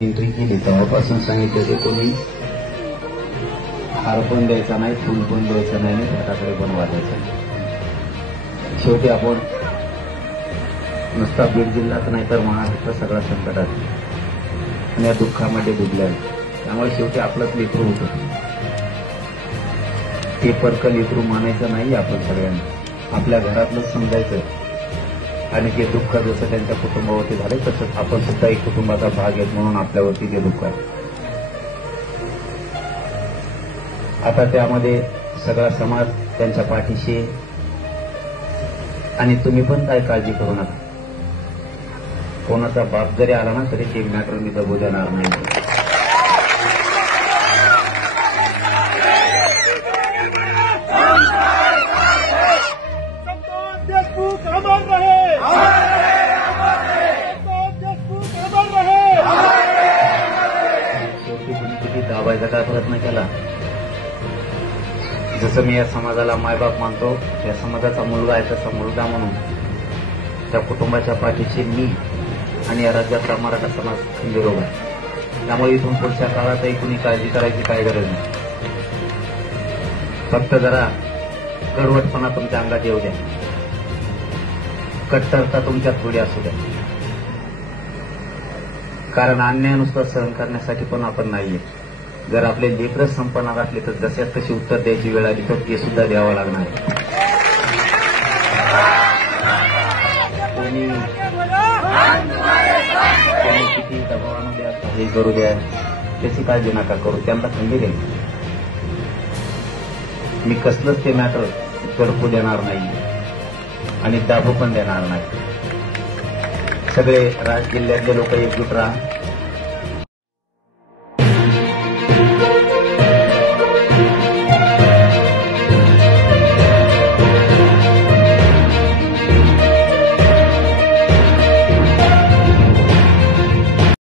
Entry केली तेव्हापासून सांगितलं की कोणी हार पण द्यायचा नाही, फुल पण द्यायचं नाही, फटाकडे पण वाजायचं नाही. शेवटी आपण नुसता बीड जिल्हाच नाही तर महाराष्ट्र सगळा संकटात आणि या दुःखामध्ये डुबल्या. त्यामुळे शेवटी आपलंच लेकरू होतं. ते परक लेकरू मानायचं नाही आपण सगळ्यांना, आपल्या घरातलंच समजायचं. आणि ते दुःख जसं त्यांच्या कुटुंबावरती झाले तसंच आपण सुद्धा एक कुटुंबाचा भाग आहेत म्हणून आपल्यावरती ते दुःख आहे. आता त्यामध्ये सगळा समाज त्यांच्या पाठीशी आहे आणि तुम्ही पण काय काळजी करू नका. कोणाचा बाप जरी आला ना तरी ते मॅटर मी दबू देणार नाही. दाबायचा काय प्रयत्न केला, जसं मी या समाजाला मायबाप मानतो, या समाजाचा मुलगा आहे तसा मुलगा म्हणून त्या कुटुंबाच्या पाठीशी मी आणि या राज्यातला मराठा समाज खंबीर उभा आहे. त्यामुळे इथून पुढच्या काळातही कुणी काळजी करायची काय गरज नाही. फक्त जरा कडवटपणा तुमच्या अंगात येऊ द्या, कट्टरता तुमच्यात थोडी असू द्या. कारण अन्याय नुसतं सहन करण्यासाठी पण आपण नाहीये. जर आपले लेकरच संपणार असले तर जशात तशी उत्तर द्यायची वेळ आली तर ते सुद्धा द्यावं लागणार आहे. कोणी किती दबावानं द्या, काही करू द्या, त्याची काळजी नका करू. त्यांना खंबीर आहे. मी कसलंच ते मॅटर दडपू देणार नाही आणि दाबू पण देणार नाही. सगळे जिल्ह्यातले लोक एकजूट राहा.